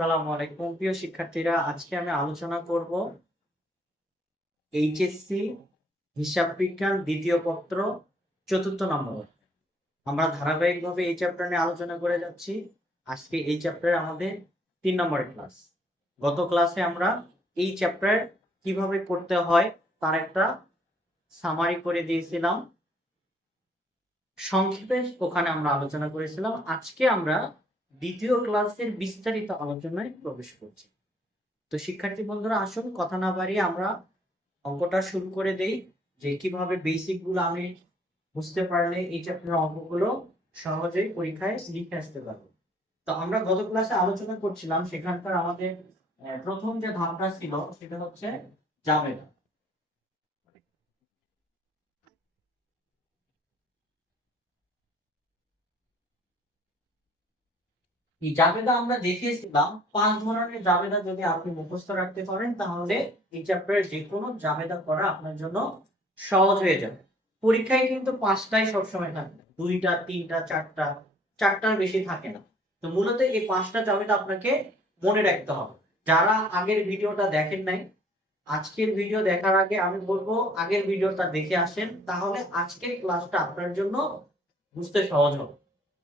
আসসালামু আলাইকুম প্রিয় শিক্ষার্থীরা, আজকে আমি আলোচনা করব এইচএসসি হিসাব বিজ্ঞান দ্বিতীয় পত্র চতুর্থ নম্বর। আমরা ধারাবাহিকভাবে এই চ্যাপ্টার নিয়ে আলোচনা করে যাচ্ছি। আজকে এই চ্যাপ্টারে আমাদের 3 নম্বরের ক্লাস। গত ক্লাসে আমরা এই চ্যাপ্টার কিভাবে করতে হয় তার একটা সামারি করে দিয়েছিলাম, সংক্ষেপে ওখানে আমরা আলোচনা করেছিলাম। আজকে আমরা দ্বিতীয় ক্লাসের বিস্তারিত আলোচনায় প্রবেশ করছি। তো শিক্ষার্থী বন্ধুরা, আসুন কথা না বাড়িয়ে আমরা অঙ্কটা শুরু করে দেই, যে কিভাবে বেসিক গুলো আমি বুঝতে পারলে এই চ্যাপ্টারের অঙ্কগুলো সহজেই পরীক্ষায় লিখে আসতে পারবো। তো আমরা গত ক্লাসে আলোচনা করছিলাম, সেখানকার আমাদের প্রথম যে ধাপটা ছিল সেটা হচ্ছে জাবেদা। এই জাবেদা আমরা দেখিয়েছিলাম 5 ধরনের জাবেদা যদি আপনি মুখস্থ রাখতে পারেন তাহলে এই চ্যাপ্টারে যে কোনো জাবেদা করা আপনার জন্য সহজ হয়ে যাবে। পরীক্ষায় কিন্তু 5টাই সবসময় থাকে, 2টা 3টা 4টা, 4টার বেশি থাকে না। তো মূলত এই 5টা জাবেদা আপনাকে মনে রাখতে হবে। যারা আগের ভিডিওটা দেখেন নাই, আজকের ভিডিও দেখার আগে আমি বলবো আগের ভিডিওটা দেখে আসেন, তাহলে আজকের ক্লাসটা আপনার জন্য বুঝতে সহজ হবে।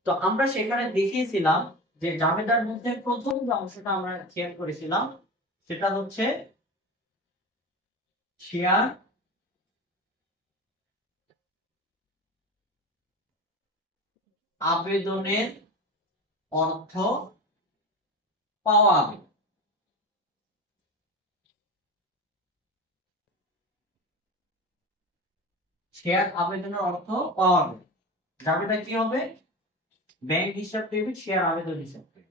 তো আমরা সেখানে দেখিয়েছিলাম যে জাবেদার মধ্যে প্রথম যে অংশটা আমরা খেয়াল করেছিলাম সেটা হচ্ছে শেয়ার আবেদনের অর্থ পাওয়া। শেয়ার আবেদনের অর্থ পাওয়া যাবে। জাবেদা কি হবে? ব্যাংক হিসাব ডেবিট, শেয়ার আবেদন হিসাব ক্রেডিট।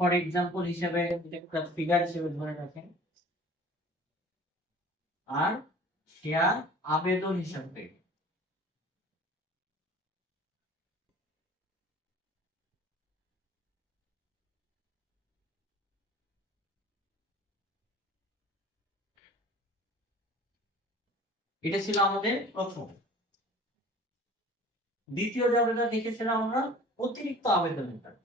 ফর এক্সাম্পল হিসেবে একটা ফিগার হিসেবে ধরে রাখেন, আর শেয়ার আবেদন হিসাব ক্রেডিট। এটা ছিল আমাদের প্রথম। দ্বিতীয় জাবেদা দেখেছিলাম আমরা অতিরিক্ত আবেদনের টাকা।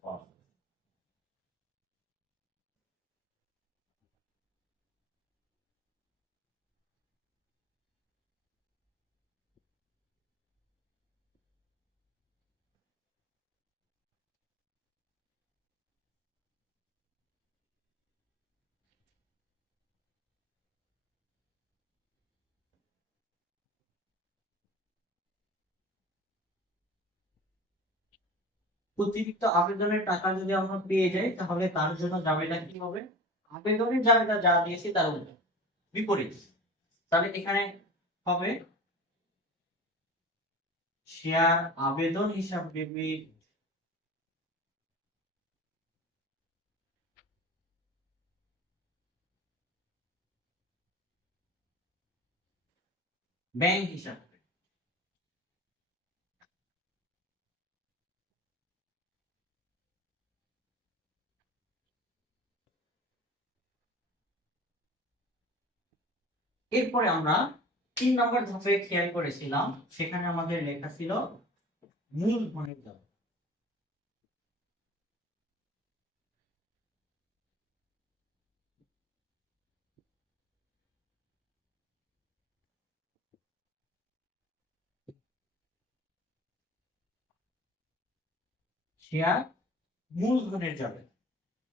অতিরিক্ত আবেদনের টাকা যদি আমরা পেয়ে যাই তাহলে তার জন্য জাবেদা কি হবে? আবেদনের জাবেদা যা দিয়েছি তার উল্টো, বিপরীত। তাহলে এখানে হবে শেয়ার আবেদন হিসাব ডেবিট ব্যাংক হিসাব। এরপরে আমরা 3 নম্বর ধাপে খেয়াল করেছিলাম, সেখানে আমাদের লেখা ছিল মূলধনের জাবেদা। শেয়ার মূলধনের জাবেদা।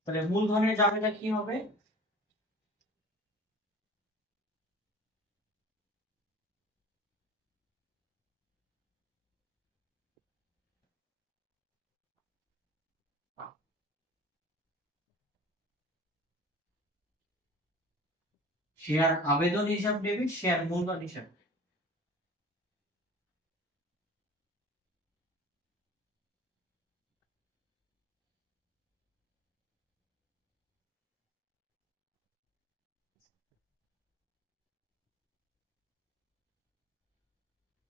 তাহলে মূলধনের জাবেদা কি হবে? শেয়ার আবেদন হিসাব ডেবিট, শেয়ার মূলধন হিসাব।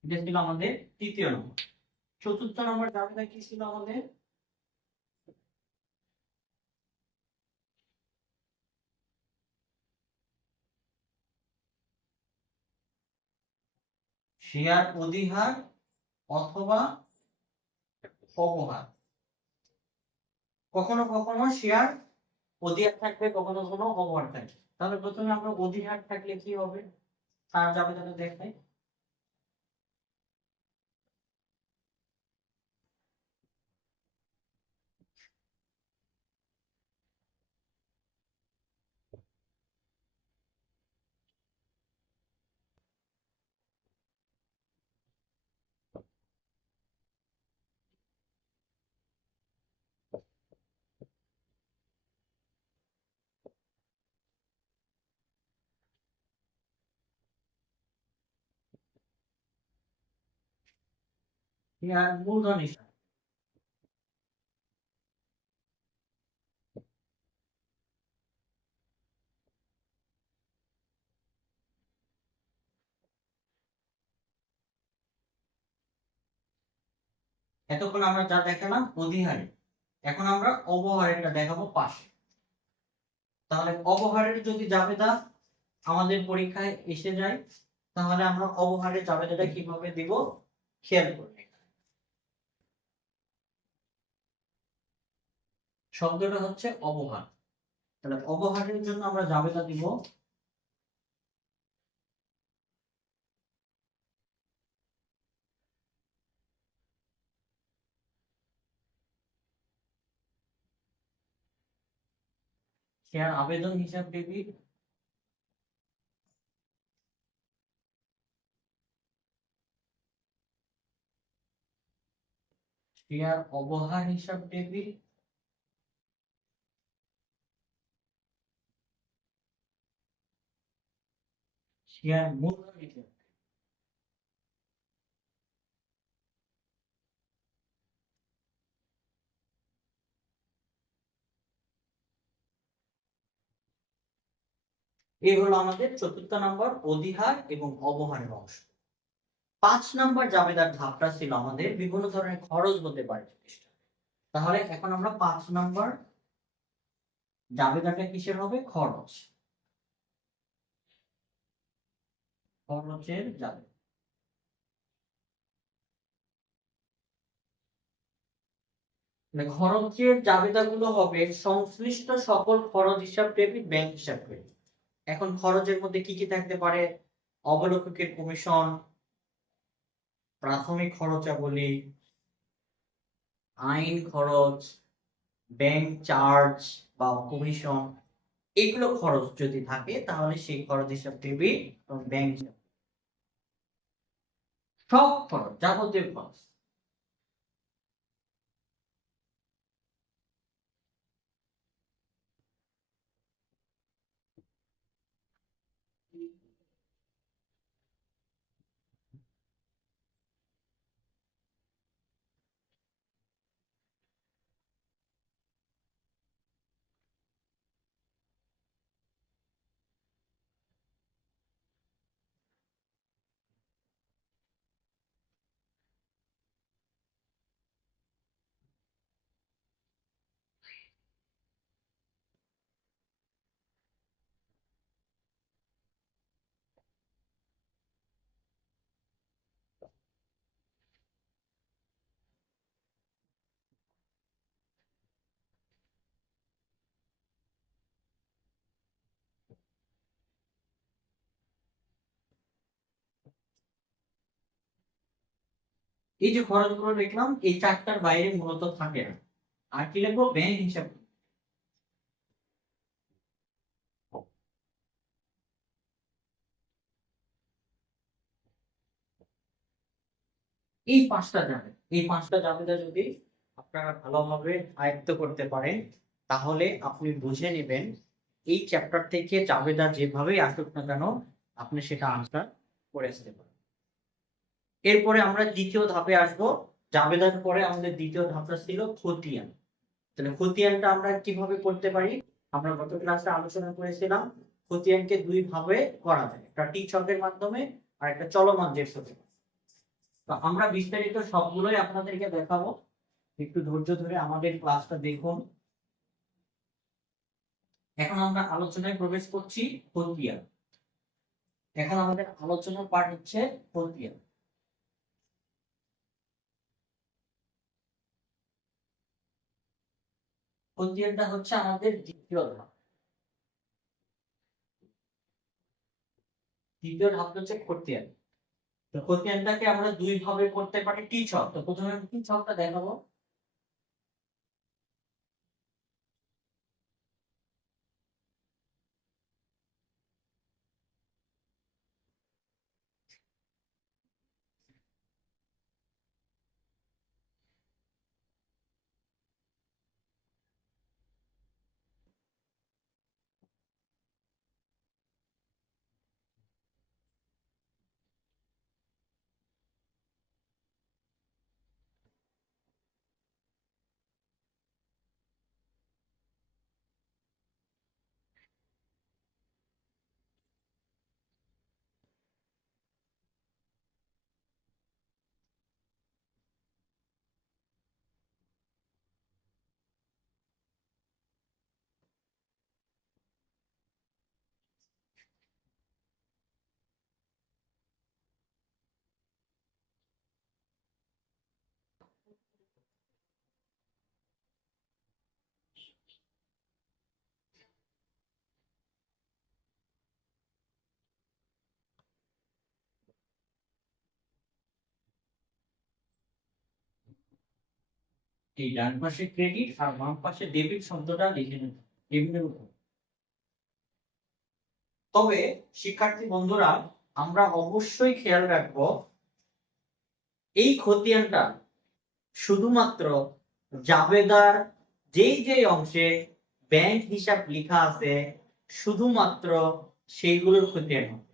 এটা ছিল আমাদের তৃতীয় নম্বর। চতুর্থ নম্বর জাবেদা কি ছিল আমাদের? শেয়ার অধিহার অথবা অবহার। কখনো কখনো শেয়ার অধিহার থাকবে, কখনো কখনো অবহার থাকবে। তাহলে প্রথমে আমরা অধিহার থাকলে কি হবে তার জাবেদাটা দেখাই। শেয়ার মূলধন হিসাব। এতক্ষণ আমরা যা দেখালাম অধিহারে, এখন আমরা অবহারেরটা দেখাবো পাশে। তাহলে অবহারের যদি জাবেদা আমাদের পরীক্ষায় এসে যায়, তাহলে আমরা অবহারের জাবেদাটা কিভাবে দিব খেয়াল করবে। শব্দটা হচ্ছে অবহার। তাহলে অবহারের জন্য আমরা জাবেদা দিব শেয়ার আবেদন হিসাব ডেবিট, শেয়ার অবহার হিসাব ডেবিট, শেয়ার মূলধন হিসাব। এই হলো আমাদের চতুর্থ নম্বর অধিহার এবং অবহারের অংশ। 5 নম্বর জাবেদার ধাপটা ছিল আমাদের বিভিন্ন ধরনের খরচ হতে পারে জিনিসটা। তাহলে এখন আমরা 5 নম্বর জাবেদাটা কিসের হবে? খরচ, খরচের জাবেদা। খরচের জাবেদাগুলো হবে সংশ্লিষ্ট সকল খরচ হিসাব ডেবিট, ব্যাংক হিসাব ক্রেডিট। এখন খরচের মধ্যে কি কি থাকতে পারে? অবলোককের কমিশন, প্রাথমিক খরচাবলী, আইন খরচ, ব্যাংক চার্জ বা কমিশন, এগুলো খরচ যদি থাকে তাহলে সেই খরচ হিসাব ডেবিট এবং ব্যাংক হিসাব। সব খরচ, যাবতীয় খরচ। এই যে খরচগুলো লিখলাম, এই চারটার বাইরে মূলত থাকে না। আর কি লিখবো? ব্যাংক হিসাব। এই পাঁচটা যাবে, এই পাঁচটা জাবেদা যদি আপনারা ভালোভাবে আয়ত্ত করতে পারেন, তাহলে আপনি বুঝে নেবেন এই চ্যাপ্টার থেকে জাবেদা যেভাবেই আসুক না কেন আপনি সেটা আনসার করে আসতে পারেন। এরপরে আমরা দ্বিতীয় ধাপে আসব। জাবেদার পরে আমাদের দ্বিতীয় ধাপটা ছিল খতিয়ান। তাহলে খতিয়ানটা আমরা কিভাবে করতে পারি? আমরা গত ক্লাসে আলোচনা করেছিলাম খতিয়ানকে দুই ভাবে করা যায়, একটা টি ছকের মাধ্যমে আর একটা চলমান জের ছকের। তো আমরা বিস্তারিত সবগুলোই আপনাদেরকে দেখাবো, একটু ধৈর্য ধরে আমাদের ক্লাসটা দেখুন। এখন আমরা আলোচনায় প্রবেশ করছি খতিয়ান। এখন আমাদের আলোচনার পার্ট হচ্ছে খতিয়ান। খতিয়ানটা হচ্ছে আমাদের দ্বিতীয় ধাপ। দ্বিতীয় ধাপটা হচ্ছে খতিয়ান। তো খতিয়ানটাকে আমরা দুই ভাবে করতে পারি, টি ছক। তো প্রথমে আমি টি ছকটা দেখাবো। এই ডান পাশে ক্রেডিট আর বাম পাশে ডেবিট শব্দটা লিখে নেব টেবিলের উপর। তবে শিক্ষার্থী বন্ধুরা, আমরা অবশ্যই খেয়াল রাখবো এই খতিয়ানটা শুধুমাত্র জাবেদার যেই যেই অংশে ব্যাংক হিসাব লেখা আছে শুধুমাত্র সেইগুলোর খতিয়ান হবে।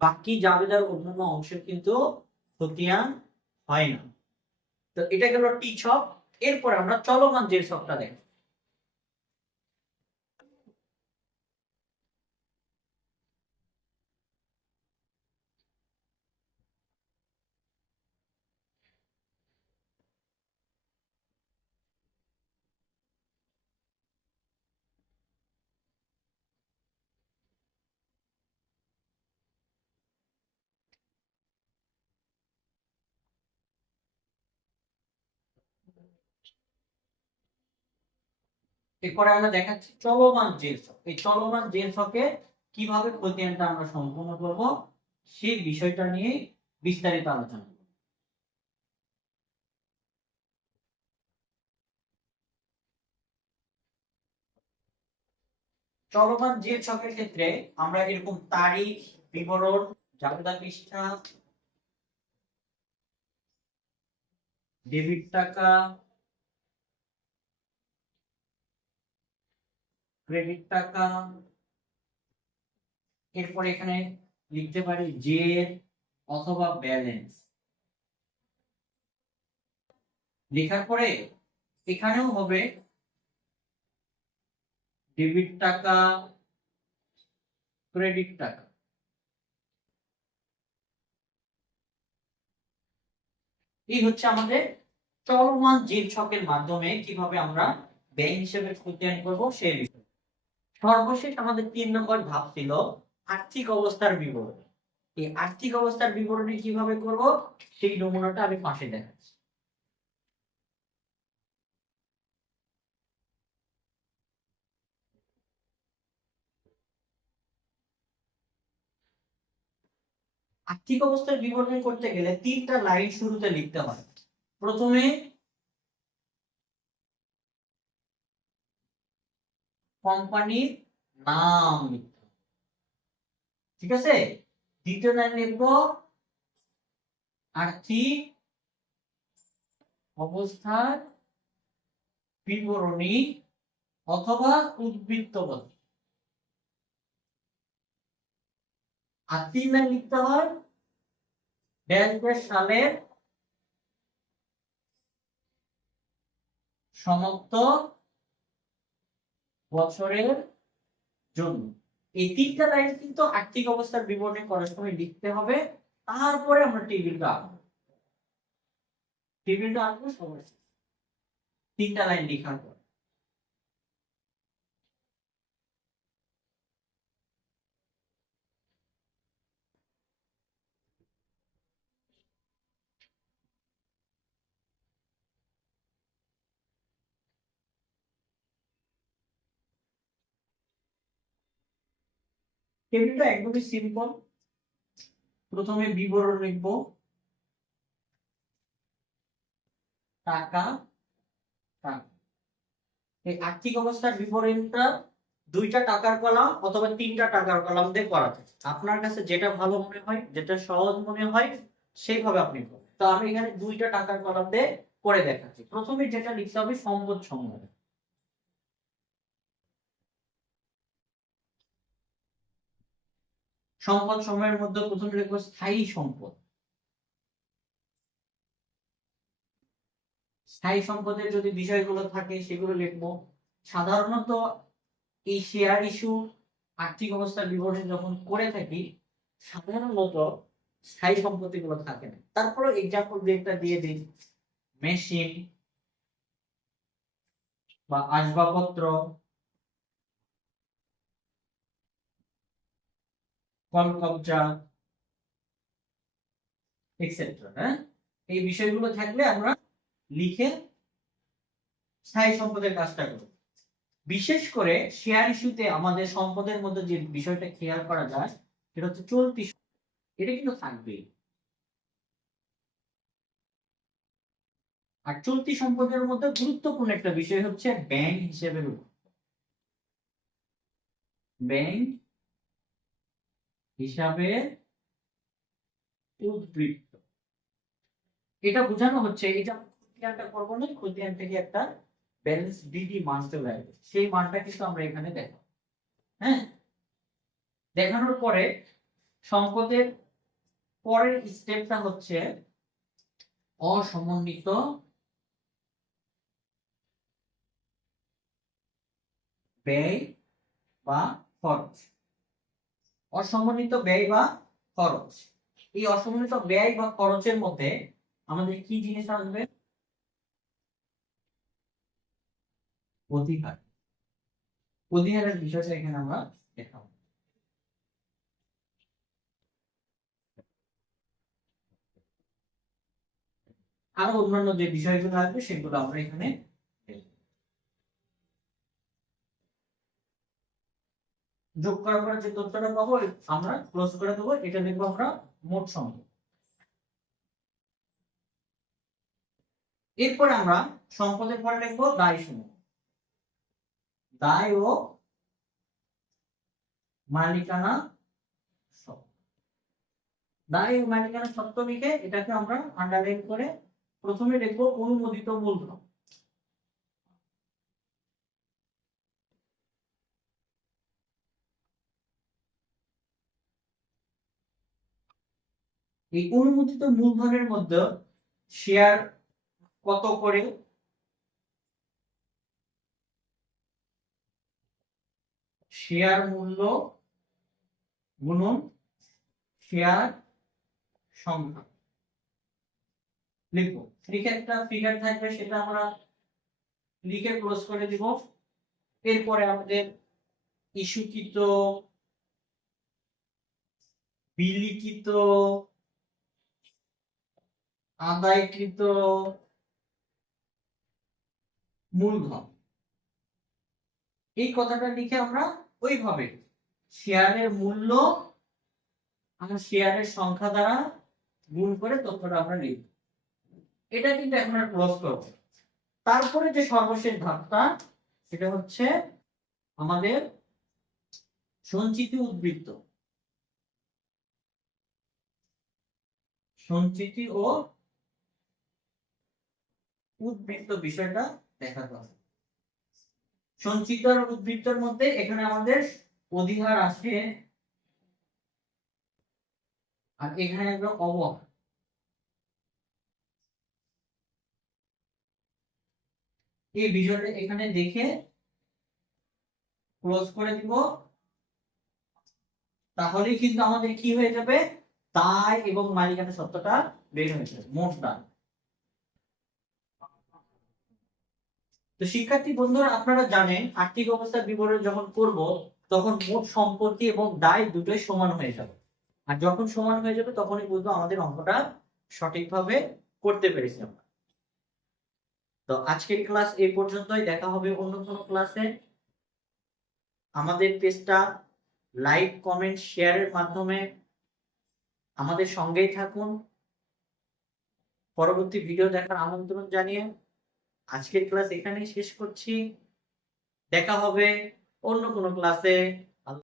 বাকি জাবেদার অন্যান্য অংশের কিন্তু খতিয়ান হয় না। তো এটা গেল টি ছক। এরপর আমরা চলমান যে ছকটা দেখি। এরপরে আমরা দেখাচ্ছি চলমান জেল ছক। এই চলমান জেল ছকে কিভাবে খতিয়ানটা আমরা সম্পূর্ণ করব সেই বিষয়টা নিয়ে বিস্তারিত আলোচনা করব। চলমান জেল ছকের ক্ষেত্রে আমরা এরকম তারিখ, বিবরণ, জাবেদা পৃষ্ঠা, ডেবিট টাকা, ক্রেডিট টাকা, এরপর এখানে লিখতে পারি জের অথবা ব্যালেন্স। লেখার পরে এখানেও হবে ডেবিট টাকা, ক্রেডিট টাকা। এই হচ্ছে আমাদের চলমান জেল ছকের মাধ্যমে কিভাবে আমরা ব্যয় হিসেবে খতিয়ান করব সেই বিষয়। সর্বশেষ আমাদের 3 নম্বর ধাপ ছিল আর্থিক অবস্থার বিবরণ। এই আর্থিক অবস্থার বিবরণী কিভাবে করব সেই নমুনাটা আমি পাশে দেখাচ্ছি। আর্থিক অবস্থার বিবরণী করতে গেলে 3টা লাইন শুরুতে লিখতে হয়। প্রথমে কোম্পানির নাম লিখতে হবে, ঠিক আছে। দ্বিতীয় লাইন লিখবো আর্থিক অবস্থার বিবরণী অথবা উদ্বৃত্ত বল। আর 3 লাইন লিখতে হয় ড্যাশ সালের সমাপ্ত বছরের জন্য। এই 3টা লাইন কিন্তু আর্থিক অবস্থার বিবরণী করার সময় লিখতে হবে। তারপরে আমরা টেবিলটা আঁকবো। টেবিলটা আঁকবো সবার শেষে 3টা লাইন লেখার পর। টেবিলটা একদমই সিম্পল। প্রথমে বিবরণ লিখব, টাকা টাকা। এই আর্থিক অবস্থার বিবরণটা 2টা টাকার কলাম অথবা 3টা টাকার কলাম দিয়ে করা যায়। আপনার কাছে যেটা ভালো মনে হয়, যেটা সহজ মনে হয় সেইভাবে আপনি করুন। তো আমি এখানে 2টা টাকার কলাম দিয়ে করে দেখাচ্ছি। প্রথমে যেটা লিখতে হবে সম্পদ সমূহ। সম্পদ সমূহের মধ্যে প্রথমে লিখবো স্থায়ী সম্পদ। স্থায়ী সম্পদের যদি বিষয়গুলো থাকে সেগুলো লিখবো। সাধারণত এই শেয়ার ইস্যু আর্থিক অবস্থার বিবরণী যখন করে থাকি, সাধারণত স্থায়ী সম্পত্তিগুলো থাকে না। তারপরে এক্সাম্পল যেটা দিয়ে দিই, মেশিন বা আসবাবপত্র, কলকবজা এক্সেট্রা। হ্যাঁ, এই বিষয়গুলো থাকলে আমরা লিখে স্থায়ী সম্পদের কাজটা করব। বিশেষ করে শেয়ার ইস্যুতে আমাদের সম্পদের মধ্যে যে বিষয়টা খেয়াল করা যায় সেটা হচ্ছে চলতি। এটা কিন্তু থাকবেই। আর চলতি সম্পদের মধ্যে গুরুত্বপূর্ণ একটা বিষয় হচ্ছে ব্যাংক হিসেবের উপর। ব্যাংক হিসাবে উদ্বৃত্ত, এটা বোঝানো হচ্ছে এই যে খতিয়ানটা করবো না, খতিয়ান থেকে একটা ব্যালেন্স ডিডি মান চলে আসবে, সেই মানটা কিন্তু আমরা এখানে দেখাবো। হ্যাঁ, দেখানোর পরে সম্পদের পরের স্টেপটা হচ্ছে অসমন্বিত ব্যয় বা খরচ। অসমন্বিত ব্যয় বা খরচ, এই অসমন্বিত ব্যয় বা খরচের মধ্যে আমাদের কি জিনিস আসবে? অধিহার। অধিহারের বিষয়টা এখানে আমরা দেখাবো। আরো অন্যান্য যে বিষয়গুলো আসবে সেগুলো আমরা এখানে দেখব। যোগ করার পরে যে তথ্যটা পাবো আমরা ক্লোজ করে দেবো। এটা দেখবো আমরা মোট সম্পদ। এরপরে আমরা সম্পদের পরে লিখবো দায় সমূহ। দায় ও মালিকানা সত্ত্ব। দায় ও মালিকানা সত্ত্ব লিখে এটাকে আমরা আন্ডারলাইন করে প্রথমে লিখবো অনুমোদিত মূলধন। এই অনুমোদিত মূলধনের মধ্যে শেয়ার কত করে, শেয়ার মূল্য গুণন শেয়ার সংখ্যা লিখবো। লিখে একটা ফিগার থাকবে, সেটা আমরা লিখে ক্লোজ করে দিব। এরপরে আমাদের ইস্যুকৃত, বিলিখিত, আদায়কৃত মূলধন, এই কথাটা লিখে আমরা ওইভাবে শেয়ারের মূল্য আমরা শেয়ারের সংখ্যা দ্বারা গুণ করে তথ্যটা আমরা লিখব। এটা কিন্তু এখন আর ক্লোজ করব। তারপরে যে সর্বশেষ ধাপটা সেটা হচ্ছে আমাদের সঞ্চিতি উদ্বৃত্ত। সঞ্চিতি ও উদ্বৃত্ত বিষয়টা দেখাতে হবে। সঞ্চিত আর উদ্বৃত্তের মধ্যে এখানে আমাদের অধিহার আছে, আর এখানে একটা অবহার। এই বিষয়টা এখানে দেখে ক্লোজ করে দিব। তাহলেই কিন্তু আমাদের কি হয়ে যাবে, দায় এবং মালিকানা সত্ত্বটা বের হয়ে যাবে, মোট দায়। তো শিক্ষার্থী বন্ধুরা, আপনারা জানেন আর্থিক অবস্থার বিবরণ যখন করব তখন মোট সম্পত্তি এবং দায় দুটোই সমান হয়ে যাবে। আর যখন সমান হয়ে যাবে তখনই বুঝবো আমাদের অঙ্কটা সঠিকভাবে করতে পেরেছি আমরা। তো আজকের ক্লাস এই পর্যন্তই, দেখা হবে অন্য কোনো ক্লাসে। আমাদের পেজটা লাইক, কমেন্ট, শেয়ারের মাধ্যমে আমাদের সঙ্গেই থাকুন। পরবর্তী ভিডিও দেখার আমন্ত্রণ জানিয়ে আজকের ক্লাস এখানেই শেষ করছি। দেখা হবে অন্য কোনো ক্লাসে।